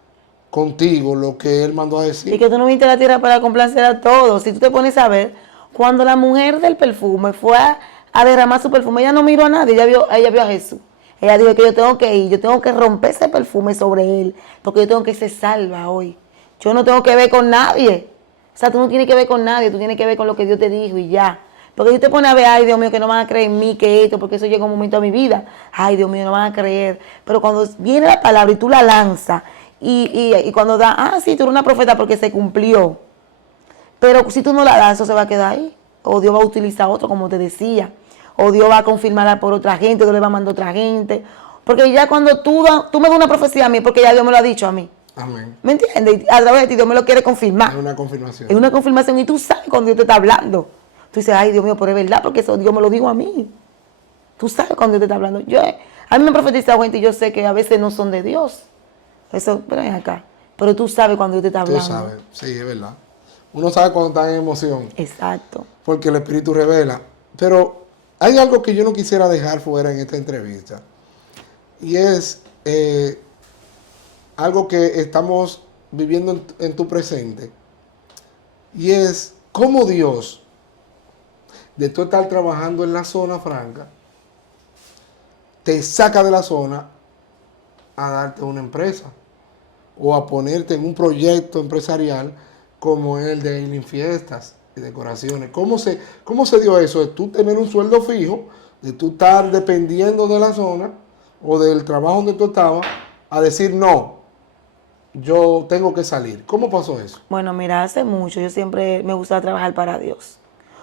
contigo lo que Él mandó a decir. Y que tú no viniste a la tierra para complacer a todos. Si tú te pones a ver, cuando la mujer del perfume fue a derramar su perfume, ella no miró a nadie, ella vio a Jesús. Ella dijo que yo tengo que ir, yo tengo que romper ese perfume sobre él, porque yo tengo que ser salva hoy. Yo no tengo que ver con nadie. O sea, tú no tienes que ver con nadie, tú tienes que ver con lo que Dios te dijo y ya. Porque si te pones a ver, ay Dios mío, que no van a creer en mí, que esto, porque eso llega un momento a mi vida. Ay Dios mío, no van a creer. Pero cuando viene la palabra y tú la lanzas, y cuando da, sí, tú eres una profeta porque se cumplió. Pero si tú no la das, eso se va a quedar ahí. O Dios va a utilizar a otro, como te decía. O Dios va a confirmarla por otra gente, Dios le va a mandar a otra gente. Porque ya cuando tú me das una profecía a mí, porque ya Dios me lo ha dicho a mí. Amén. ¿Me entiendes? A través de ti Dios me lo quiere confirmar. Es una confirmación. Es una confirmación y tú sabes cuando Dios te está hablando. Tú dices, ay Dios mío, pero es verdad, porque eso Dios me lo dijo a mí. Tú sabes cuando Dios te está hablando. A mí me han profetizado gente y yo sé que a veces no son de Dios. Eso, pero ven acá. Pero tú sabes cuando Dios te está hablando. Tú sabes, sí, es verdad. Uno sabe cuando está en emoción. Exacto. Porque el Espíritu revela. Pero hay algo que yo no quisiera dejar fuera en esta entrevista. Y es algo que estamos viviendo en tu presente. Y es cómo Dios, de tú estar trabajando en la zona franca, te saca de la zona a darte una empresa o a ponerte en un proyecto empresarial como el de Aileen Fiestas y Decoraciones. ¿Cómo se dio eso? De tú tener un sueldo fijo, de tú estar dependiendo de la zona o del trabajo donde tú estabas, a decir no, yo tengo que salir. ¿Cómo pasó eso? Bueno, mira, hace mucho yo siempre me gusta trabajar para Dios.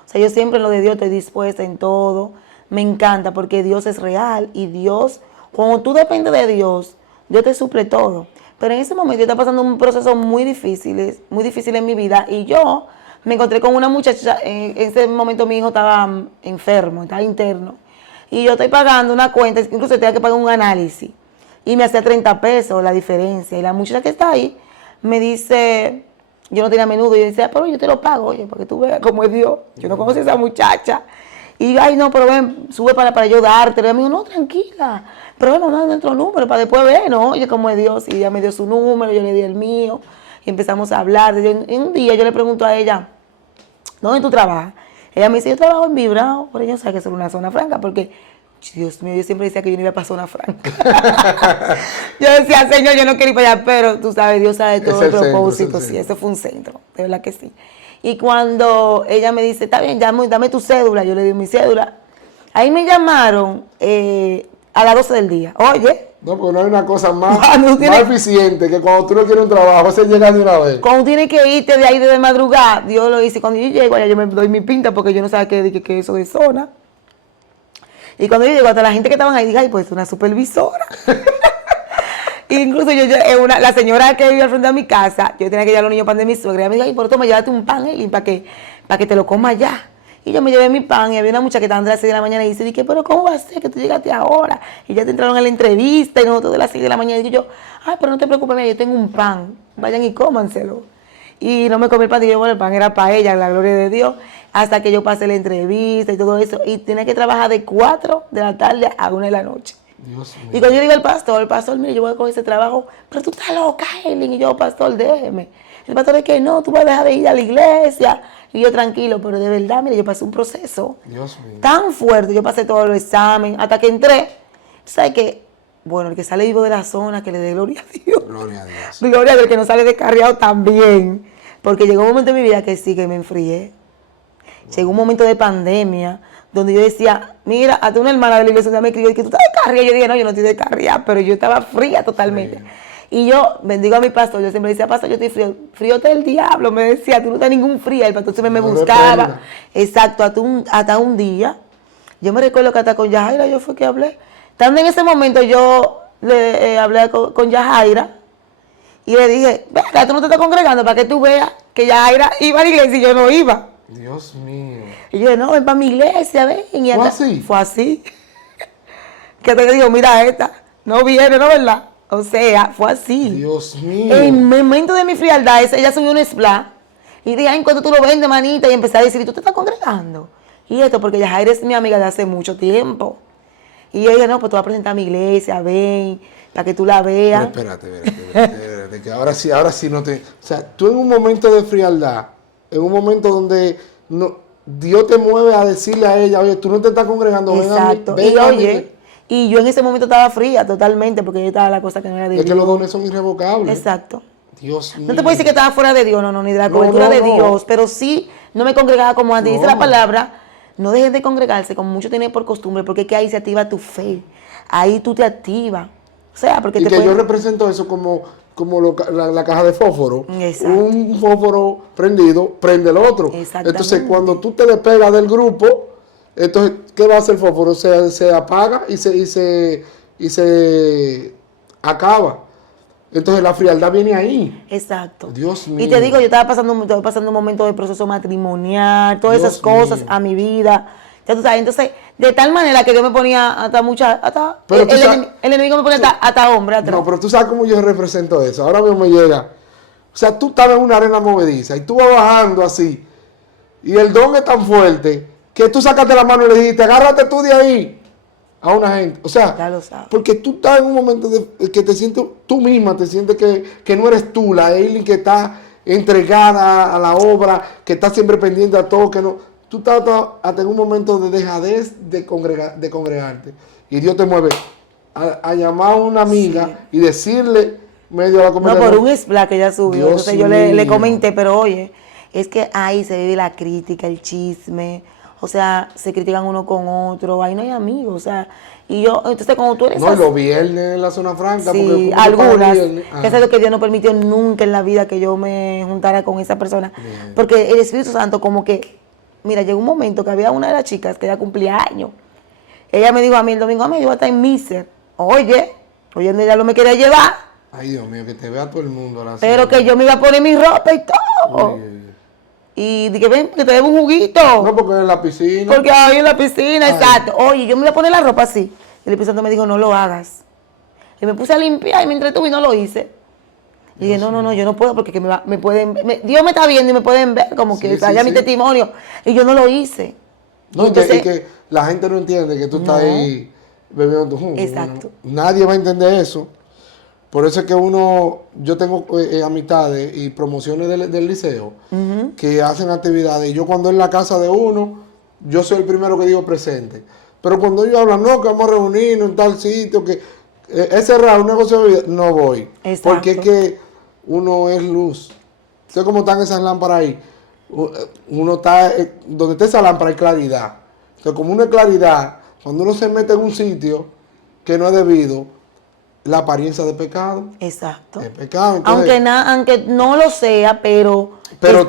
O sea, yo siempre en lo de Dios estoy dispuesta en todo. Me encanta porque Dios es real y Dios, cuando tú dependes de Dios, Dios te suple todo. Pero en ese momento yo estaba pasando un proceso muy difícil en mi vida, y yo me encontré con una muchacha. En ese momento mi hijo estaba enfermo, estaba interno, y yo estoy pagando una cuenta, incluso tenía que pagar un análisis, y me hacía 30 pesos la diferencia, y la muchacha que está ahí me dice, yo no tenía menudo, y yo decía, pero yo te lo pago, oye, para que tú veas cómo es Dios. Yo no conocí a esa muchacha. Y yo, ay, no, pero ven, sube para yo darte. Y ella me dijo, no, tranquila, pero ven, no, nuestro número para después ver, ¿no? Oye, cómo es Dios. Y ella me dio su número, yo le di el mío, y empezamos a hablar. Y un día yo le pregunto a ella, ¿dónde tú trabajas? Ella me dice, yo trabajo en Vibrao, pero ella sabe que es una zona franca, porque, Dios mío, yo siempre decía que yo no iba para zona franca. Yo decía, Señor, yo no quiero ir para allá, pero tú sabes, Dios sabe todo el propósito. Sí, ese fue un centro, de verdad que sí. Y cuando ella me dice, está bien, dame tu cédula, yo le di mi cédula. Ahí me llamaron a las 12 del día. Oye. No, porque no hay una cosa más eficiente que cuando tú no quieres un trabajo, se llega de una vez. Cuando tienes que irte de ahí de madrugada, Dios lo dice. Cuando yo llego allá, yo me doy mi pinta porque yo no sabía que eso de zona. Y cuando yo llego, hasta la gente que estaban ahí, dije, ay, pues es una supervisora. Incluso la señora que vivía al frente de mi casa, yo tenía que llevar a los niños pan de mi suegra. Ella me dijo, ay, por esto me llévate un pan, Eli, para que te lo comas ya. Y yo me llevé mi pan, y había una muchacha que estaba a las 6 de la mañana y dice, dije, pero ¿cómo va a ser que tú llegaste ahora? Y ya te entraron a la entrevista y nosotros de las 6 de la mañana. Y digo yo, ay, pero no te preocupes, mira, yo tengo un pan, vayan y cómanselo. Y no me comí el pan, y yo, bueno, el pan era para ella, la gloria de Dios, hasta que yo pasé la entrevista y todo eso. Y tenía que trabajar de 4 de la tarde a 1 de la noche. Dios mío. Y cuando yo digo al pastor, mire, yo voy a coger ese trabajo, pero tú estás loca, Helen. Y yo, pastor, déjeme. El pastor es que no, tú vas a dejar de ir a la iglesia. Y yo, tranquilo, pero de verdad, mire, yo pasé un proceso Dios mío. tan fuerte, yo pasé todos los exámenes, hasta que entré. ¿Sabes qué? Bueno, el que sale vivo de la zona, que le dé gloria a Dios. Gloria a Dios. Gloria a Dios, que no sale descarriado también. Porque llegó un momento en mi vida que sí, que me enfrié. Llegó un momento de pandemia, donde yo decía, mira, hasta una hermana de la iglesia me escribió, que tú estás descarriada. Yo dije, no, yo no estoy descarriada, pero yo estaba fría totalmente. Sí. Y yo bendigo a mi pastor, yo siempre decía, pastor, yo estoy frío. Frío está el diablo, me decía, tú no estás ningún frío. El pastor siempre me buscaba. Exacto, hasta un día. Yo me recuerdo que hasta con Yajaira yo fue que hablé. Estando en ese momento yo le hablé con Yajaira y le dije, venga, tú no te estás congregando para que tú veas que Yajaira iba a la iglesia y yo no iba. Dios mío. Y yo dije, no, ven para mi iglesia, ven. Y ¿Fue así? Fue así. Que te digo, mira esta, no viene, ¿no, verdad? O sea, fue así. Dios mío. En el momento de mi frialdad, ella subió un splash. Y dije, ay, ¿cuánto tú lo vendes, manita? Y empecé a decir, ¿y tú te estás congregando? Y esto, porque Yajaira es mi amiga de hace mucho tiempo. Y yo dije, no, pues tú vas a presentar a mi iglesia, ven, para que tú la veas. Pero espérate, que ahora sí no te... O sea, tú en un momento de frialdad, en un momento donde Dios te mueve a decirle a ella, oye, tú no te estás congregando, exacto. Y yo en ese momento estaba fría totalmente, porque yo estaba la cosa que no era de Dios. Es que los dones son irrevocables. Exacto. Dios mío. No te puedo decir que estaba fuera de Dios, no, ni de la cobertura de Dios, pero sí no me congregaba como antes. Dice la palabra, no dejes de congregarse como mucho tienes por costumbre, porque es que ahí se activa tu fe. Ahí tú te activas. O sea, porque y que yo represento eso como la caja de fósforo. Exacto. Un fósforo prendido prende el otro. Entonces, cuando tú te despegas del grupo, entonces, ¿qué va a hacer el fósforo? Se apaga y se acaba. Entonces la frialdad viene ahí. Exacto. Dios mío. Y te digo, yo estaba pasando un momento de proceso matrimonial, todas esas cosas a mi vida. Ya tú sabes, entonces, de tal manera que yo me ponía el enemigo me ponía hasta hombre atrás. No, pero tú sabes cómo yo represento eso. Ahora mismo me llega. O sea, tú estabas en una arena movediza y tú vas bajando así. Y el don es tan fuerte que tú sacaste la mano y le dijiste, agárrate tú de ahí a una gente. O sea, ya lo sabes. Porque tú estás en un momento que te sientes, tú misma te sientes que no eres tú, la Eileen que está entregada a la obra, que está siempre pendiente a todo, que no. Tú estás hasta en un momento de dejadez de congregarte. Y Dios te mueve a llamar a una amiga y decirle medio a la conversación. No, por un splash que ella subió. Entonces yo le comenté, pero oye, es que ahí se vive la crítica, el chisme. O sea, se critican uno con otro, ahí no hay amigos, o sea, y yo, entonces cuando tú eres no, los viernes en la zona franca. Sí, algunas, que es lo que Dios no permitió nunca en la vida que yo me juntara con esa persona, porque el Espíritu Santo como que, mira, llegó un momento que había una de las chicas que ella cumplía años, ella me dijo a mí el domingo, a mí yo voy a estar en Miser, oye, Oye, ya lo me quería llevar, Ay, Dios mío, que te vea todo el mundo. A la pero cena. que yo me iba a poner mi ropa y todo. Uy, uy, uy. Y dije, ven, que te debo un juguito. No, porque en la piscina. Porque ahí en la piscina, Ay. exacto. Oye, yo me iba a poner la ropa así. Y el Espíritu Santo me dijo, no lo hagas. Y me puse a limpiar y me entretuve y no lo hice. Y dije, no, yo no puedo porque que me pueden, Dios me está viendo y me pueden ver como que Sí, vaya sí, mi sí. testimonio. Y yo no lo hice. No, Entonces, y que la gente no entiende que tú estás ahí bebiendo tu jugo. Exacto. Nadie va a entender eso. Por eso es que yo tengo amistades y promociones del liceo que hacen actividades. Y yo cuando en la casa de uno, yo soy el primero que digo presente. Pero cuando ellos hablan, no, que vamos a reunirnos en tal sitio, que es cerrado, un negocio de vida, no voy. Exacto. Porque es que uno es luz. Entonces, como están esas lámparas ahí, uno está, donde está esa lámpara hay claridad. Entonces, como una claridad, cuando uno se mete en un sitio que no es debido, la apariencia de pecado. exacto. Es pecado. Entonces, Aunque no lo sea, pero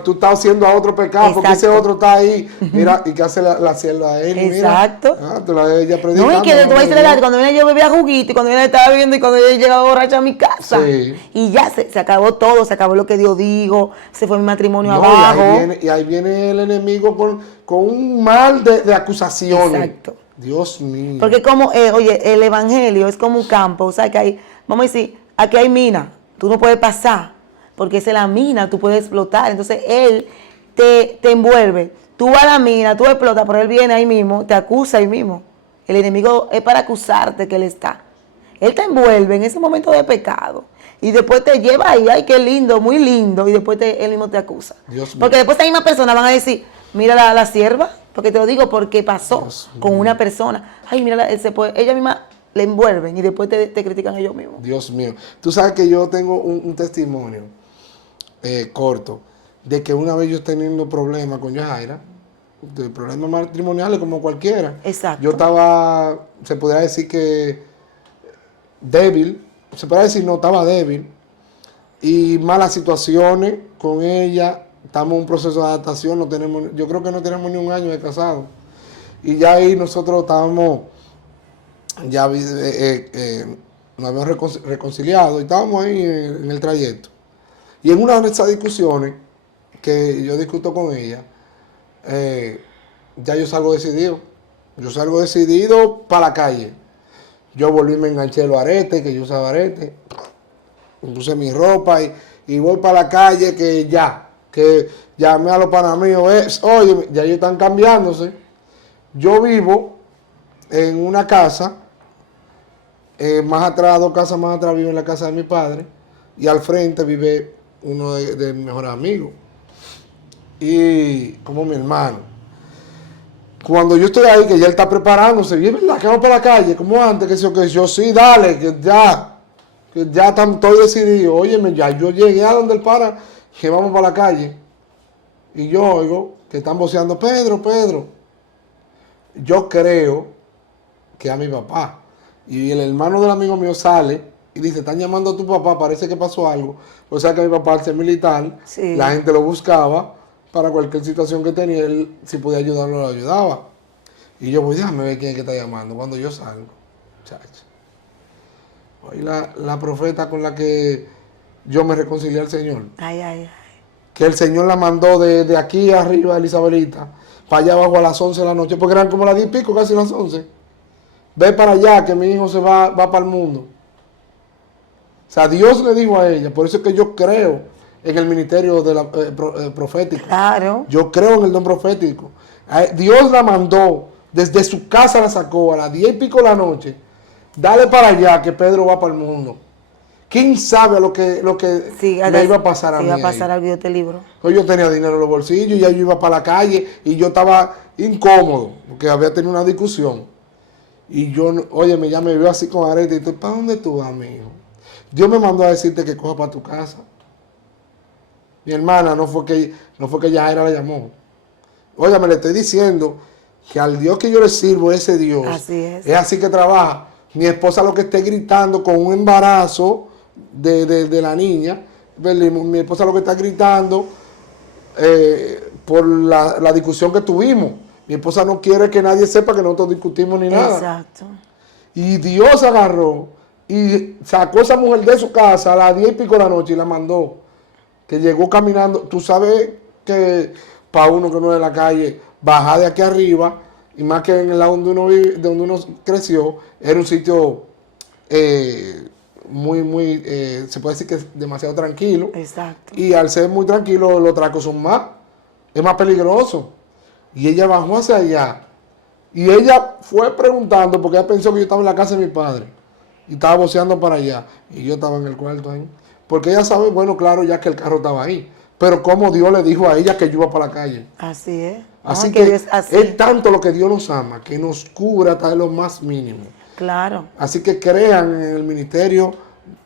tú estás haciendo a otro pecado porque ese Exacto. otro está ahí. Mira, y que hace la sierva a él. Exacto. Mira, tú la ves ella predicando. no, y que ¿no? después de edad, cuando viene yo bebía juguito y cuando viene estaba bebiendo y cuando yo llegaba borracha a mi casa. Sí. Y ya se acabó todo, se acabó lo que Dios dijo, se fue mi matrimonio No, abajo. y ahí viene el enemigo con un mal de acusaciones. Exacto. Dios mío. Porque como, oye, el evangelio es como un campo, o sea, que hay, vamos a decir, aquí hay mina, tú no puedes pasar, porque esa es la mina, tú puedes explotar. Entonces él te envuelve, tú vas a la mina, tú explotas, pero él viene ahí mismo, te acusa ahí mismo. El enemigo es para acusarte que él está. Él te envuelve en ese momento de pecado y después te lleva ahí, ay, qué lindo, muy lindo, y después él mismo te acusa. Dios mío. Porque después esa misma persona van a decir, mira la sierva, porque te lo digo porque pasó Dios con mío. una persona. Ay, mira, ella misma le envuelven y después te critican ellos mismos. Dios mío. Tú sabes que yo tengo un testimonio corto de que una vez yo teniendo problemas con Yajaira, de problemas matrimoniales como cualquiera. Exacto. Yo estaba, se podría decir que débil, se podría decir no, estaba débil y malas situaciones con ella. Estamos en un proceso de adaptación, no tenemos, yo creo que no tenemos ni un año de casado. Y ya ahí nosotros estábamos, ya nos habíamos reconciliado y estábamos ahí en el trayecto. Y en una de esas discusiones que yo discuto con ella, ya yo salgo decidido. Yo salgo decidido para la calle. Yo volví y me enganché los aretes, que yo usaba aretes. Me puse mi ropa y voy para la calle que llamé a los panas míos. Oye, ya ellos están cambiándose. Yo vivo en una casa, más atrás, 2 casas más atrás, vivo en la casa de mi padre. Y al frente vive uno de mis mejores amigos. Y como mi hermano. Cuando yo estoy ahí, que ya él está preparándose, viene la cama para la calle, como antes, que yo sí, dale, que ya estoy decidido. Óyeme, ya yo llegué a donde él para, que vamos para la calle. Y yo oigo que están voceando, Pedro, Pedro. Yo creo que a mi papá. Y el hermano del amigo mío sale y dice, están llamando a tu papá, parece que pasó algo. O sea que mi papá, al ser militar, Sí. la gente lo buscaba para cualquier situación que tenía, él si podía ayudarlo, lo ayudaba. Y yo voy, déjame ver quién es que está llamando. Cuando yo salgo, chacho. Hoy la profeta con la que yo me reconcilié al Señor. Ay, ay, ay. Que el Señor la mandó de aquí arriba, Elizabelita, para allá abajo a las 11 de la noche, porque eran como las 10 y pico, casi las 11. Ve para allá, que mi hijo se va para el mundo. O sea, Dios le dijo a ella, por eso es que yo creo en el ministerio profético. Claro. Yo creo en el don profético. Dios la mandó, desde su casa la sacó a las 10 y pico de la noche. Dale para allá, que Pedro va para el mundo. ¿Quién sabe lo que Sí, me iba a pasar a mí? iba a pasar ahí? algo de este libro. Pues yo tenía dinero en los bolsillos, ya yo iba para la calle y yo estaba incómodo, porque había tenido una discusión. Y yo, oye, ya me vio así con arete y tú, ¿para dónde tú vas, mi hijo? Dios me mandó a decirte que coja para tu casa. Mi hermana, no fue que Yajaira la llamó. Oiga, me le estoy diciendo que al Dios que yo le sirvo, ese Dios, Así es. así que trabaja. Mi esposa lo que esté gritando con un embarazo de la niña, mi esposa lo que está gritando por la discusión que tuvimos. Mi esposa no quiere que nadie sepa que nosotros discutimos ni nada. Exacto. Y Dios agarró y sacó a esa mujer de su casa a las 10 y pico de la noche y la mandó. Que llegó caminando. Tú sabes que para uno que no es de la calle, bajar de aquí arriba, y más que en el lado donde uno vive, donde uno creció, era un sitio se puede decir que es demasiado tranquilo. Exacto. Y al ser muy tranquilo, los atracos son es más peligroso. Y ella bajó hacia allá. Y ella fue preguntando, porque ella pensó que yo estaba en la casa de mi padre. Y estaba voceando para allá. Y yo estaba en el cuarto ahí. Porque ella sabe, bueno, claro, ya que el carro estaba ahí. Pero como Dios le dijo a ella que yo iba para la calle. Así es. Así No, que Dios así. es tanto lo que Dios nos ama, que nos cubre hasta de lo más mínimo. Claro. Así que crean en el ministerio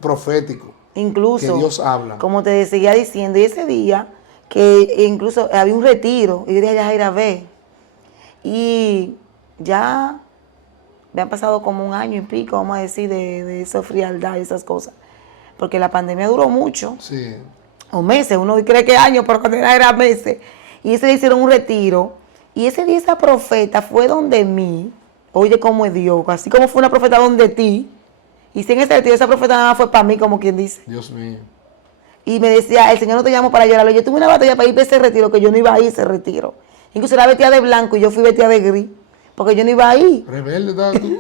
profético. Incluso, Que Dios habla. como te seguía diciendo, y ese día, que incluso había un retiro, y yo dije, Yajaira, ve. Y ya me han pasado como un año y pico, vamos a decir, de esa frialdad y esas cosas. Porque la pandemia duró mucho. Sí. O meses, uno cree que años, pero cuando era meses. Y ese día hicieron un retiro. Y ese día esa profeta fue donde mí. Oye, cómo es Dios. Así como fue una profeta donde ti. Y si en ese retiro esa profeta nada más fue para mí, como quien dice. Dios mío. Y me decía, el Señor no te llamó para llorar. Yo tuve una batalla para ir para ese retiro, que yo no iba a ir a ese retiro. Incluso era vestida de blanco y yo fui vestida de gris. Porque yo no iba a ir. Rebelde, ¿estás tú?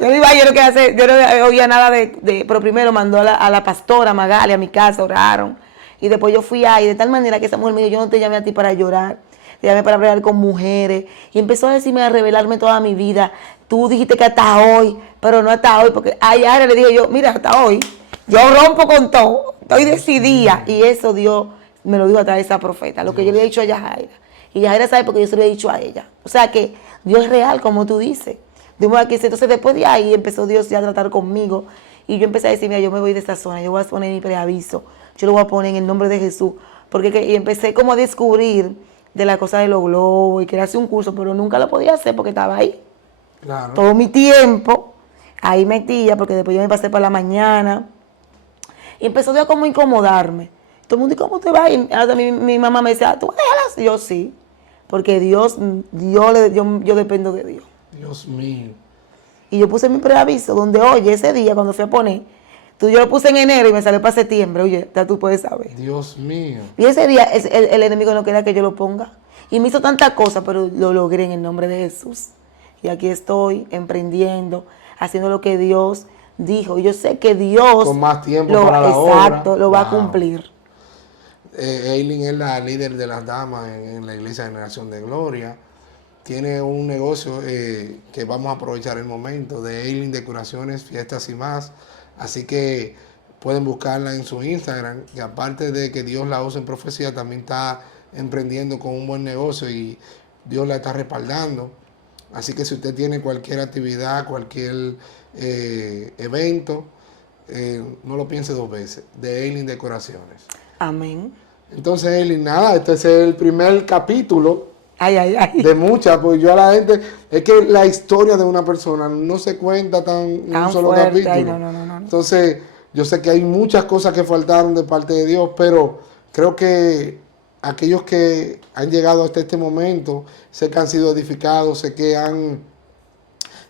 Yo no iba a ir, yo no quería hacer, yo no oía nada pero primero mandó a la pastora Magali a mi casa, oraron. Y después yo fui ahí, de tal manera que esa mujer me dijo, yo no te llamé a ti para llorar, te llamé para hablar con mujeres. Y empezó a decirme, a revelarme toda mi vida. Tú dijiste que hasta hoy, pero no hasta hoy, porque ayer le dije yo, mira, hasta hoy, yo rompo con todo, estoy decidida. Y eso Dios me lo dijo a través de esa profeta, lo que yo le he dicho a Yajaira. Y Yajaira sabe porque yo se lo he dicho a ella. O sea que Dios es real, como tú dices. Entonces después de ahí empezó Dios ya a tratar conmigo. Y yo empecé a decir, mira, yo me voy de esta zona, yo voy a poner mi preaviso, yo lo voy a poner en el nombre de Jesús. Y empecé como a descubrir de la cosa de los globos y quería hacer un curso, pero nunca lo podía hacer porque estaba ahí. Claro. Todo mi tiempo ahí metía, porque después yo me pasé para la mañana. Y empezó Dios como a incomodarme. Todo el mundo, ¿y cómo te va? Y hasta mi mamá me decía, ¿tú vas a dejarlas? Y yo sí, porque yo dependo de Dios. Dios mío. Y yo puse mi preaviso, donde, oye, ese día cuando fui a poner, yo lo puse en enero y me salió para septiembre, oye, ya tú puedes saber. Dios mío. Y ese día el enemigo no quería que yo lo ponga. Y me hizo tantas cosas, pero lo logré en el nombre de Jesús. Y aquí estoy, emprendiendo, haciendo lo que Dios dijo. Y yo sé que Dios... Con más tiempo para la obra. Exacto, lo va a cumplir. Eileen es la líder de las damas en la Iglesia de Generación de Gloria. Tiene un negocio que vamos a aprovechar el momento, de Eileen Decoraciones, Fiestas y más. Así que pueden buscarla en su Instagram, que aparte de que Dios la usa en profecía, también está emprendiendo con un buen negocio y Dios la está respaldando. Así que si usted tiene cualquier actividad, cualquier evento, no lo piense dos veces, de Eileen Decoraciones. Amén. Entonces, Eileen, nada, este es el primer capítulo Ay, ay, ay. de muchas, pues yo a la gente, es que la historia de una persona no se cuenta en un solo fuerte. capítulo. Ay, no. Entonces, yo sé que hay muchas cosas que faltaron de parte de Dios, pero creo que aquellos que han llegado hasta este momento, sé que han sido edificados, sé que han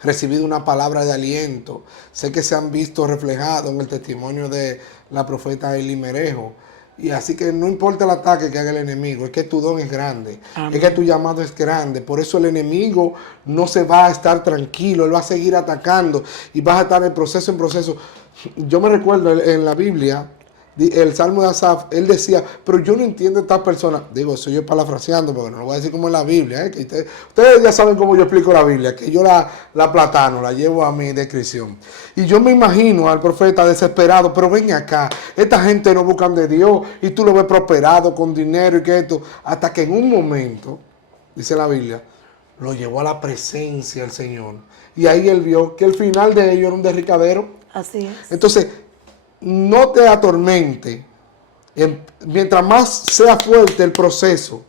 recibido una palabra de aliento, sé que se han visto reflejados en el testimonio de la profeta Eileen Merejo. Y así que no importa el ataque que haga el enemigo, es que tu don es grande, Amén. Es que tu llamado es grande. Por eso el enemigo no se va a estar tranquilo, él va a seguir atacando y vas a estar en proceso. Yo me recuerdo en la Biblia, el Salmo de Asaf, él decía, pero yo no entiendo a esta persona. Digo, estoy yo parafraseando, porque no lo voy a decir como en la Biblia. Que ustedes ya saben cómo yo explico la Biblia, que yo la platano, la llevo a mi descripción. Y yo me imagino al profeta desesperado, pero ven acá, esta gente no buscan de Dios y tú lo ves prosperado con dinero y que esto, hasta que en un momento, dice la Biblia, lo llevó a la presencia del Señor. Y ahí él vio que el final de ellos era un derricadero. Así es. Entonces, no te atormente. Mientras más sea fuerte el proceso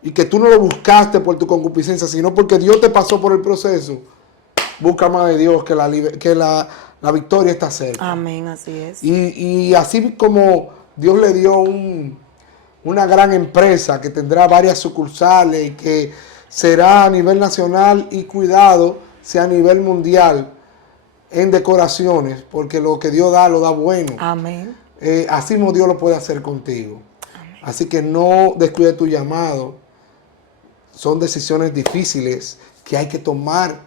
y que tú no lo buscaste por tu concupiscencia, sino porque Dios te pasó por el proceso, busca más de Dios, que la victoria está cerca. Amén, así es. Y así como Dios le dio una gran empresa que tendrá varias sucursales y que será a nivel nacional y cuidado, sea a nivel mundial, en decoraciones, porque lo que Dios da, lo da bueno. Amén. Así mismo Dios lo puede hacer contigo. Así que no descuides tu llamado. Son decisiones difíciles que hay que tomar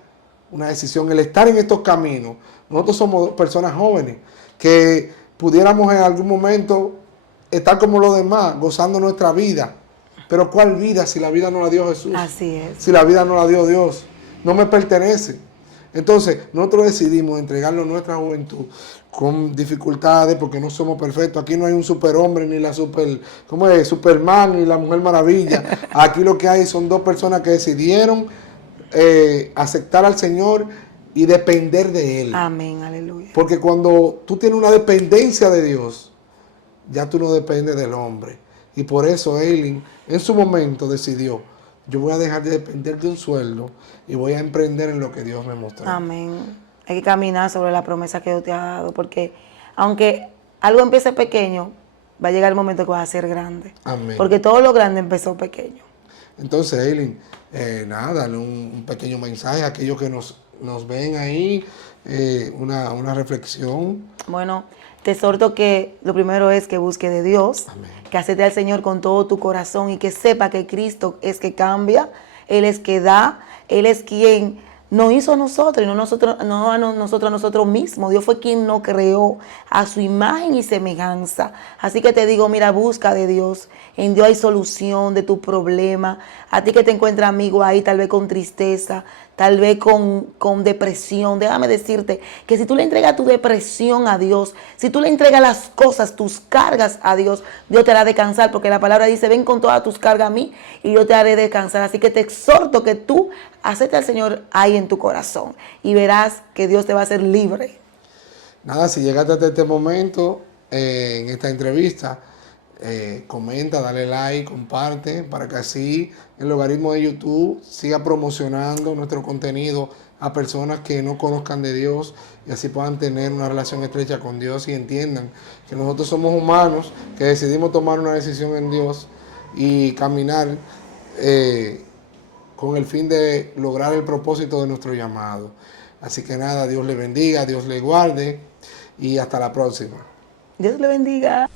una decisión. El estar en estos caminos, nosotros somos personas jóvenes que pudiéramos en algún momento estar como los demás, gozando nuestra vida. Pero ¿cuál vida si la vida no la dio Jesús? Así es. Si la vida no la dio Dios, no me pertenece. Entonces, nosotros decidimos entregarlo a nuestra juventud con dificultades porque no somos perfectos. Aquí no hay un superhombre ni la ¿cómo es? Superman ni la Mujer Maravilla. Aquí lo que hay son dos personas que decidieron aceptar al Señor y depender de Él. Amén, aleluya. Porque cuando tú tienes una dependencia de Dios, ya tú no dependes del hombre. Y por eso Eileen en su momento decidió, yo voy a dejar de depender de un sueldo y voy a emprender en lo que Dios me mostró. Amén. Hay que caminar sobre la promesa que Dios te ha dado, porque aunque algo empiece pequeño, va a llegar el momento que va a ser grande. Amén. Porque todo lo grande empezó pequeño. Entonces, Eileen, nada, dale un pequeño mensaje a aquellos que nos ven ahí, una reflexión. Bueno, te exhorto que lo primero es que busque de Dios, Amén. que acepte al Señor con todo tu corazón y que sepa que Cristo es que cambia, Él es que da, Él es quien nos hizo a nosotros y no a nosotros mismos. Dios fue quien nos creó a su imagen y semejanza. Así que te digo, mira, busca de Dios. En Dios hay solución de tu problema. A ti que te encuentras amigo ahí, tal vez con tristeza, tal vez con depresión. Déjame decirte que si tú le entregas tu depresión a Dios, si tú le entregas las cosas, tus cargas a Dios, Dios te hará descansar, porque la palabra dice, ven con todas tus cargas a mí y yo te haré descansar. Así que te exhorto que tú aceptes al Señor ahí en tu corazón y verás que Dios te va a hacer libre. Nada, si llegaste hasta este momento en esta entrevista, comenta, dale like, comparte, para que así el logaritmo de YouTube siga promocionando nuestro contenido a personas que no conozcan de Dios y así puedan tener una relación estrecha con Dios y entiendan que nosotros somos humanos, que decidimos tomar una decisión en Dios y caminar con el fin de lograr el propósito de nuestro llamado. Así que nada, Dios le bendiga, Dios le guarde y hasta la próxima. Dios le bendiga.